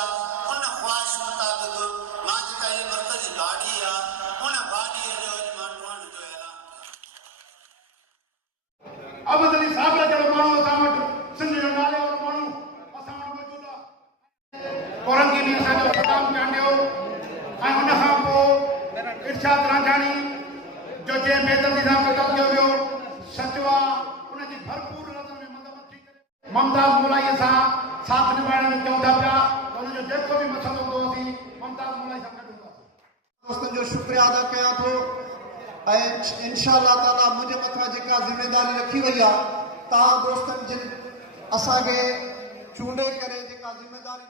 आहे उन ख़्वाहिश मुताबिक़ मां जेका इहा मर्कज़ी गाॾी आहे उन गाॾीअ जो अॼु मां ॾियण जो ऐलान कयो। आबाद अली साहब जहिड़ो माण्हू असां वटि सिंध जो नाले वारो माण्हू असां वटि मौजूदु आहे। औरंगी में असांजो ख़िताब पिया ॾियो ऐं हुन खां पोइ इरशाद रांझाणी जो जंहिं बेदर्दी सां क़तल कयो वियो सचवा उनजी भरपूर नज़र में मदद थी करे ममताज़ मोलाईअ सां साथ निभाइण में चऊं था पिया त हुनजो जेको बि मसइलो हूंदो असीं ममताज़ मोलाई सां गॾु हूंदासीं। दोस्तनि जो शुक्रिया अदा कयां थो ऐं इंशाअल्लाह ताला मुंहिंजे मथां जेका ज़िमेदारी रखी वई आहे तव्हां दोस्तनि जिन असांखे चूंडे करे जेका ज़िमेदारी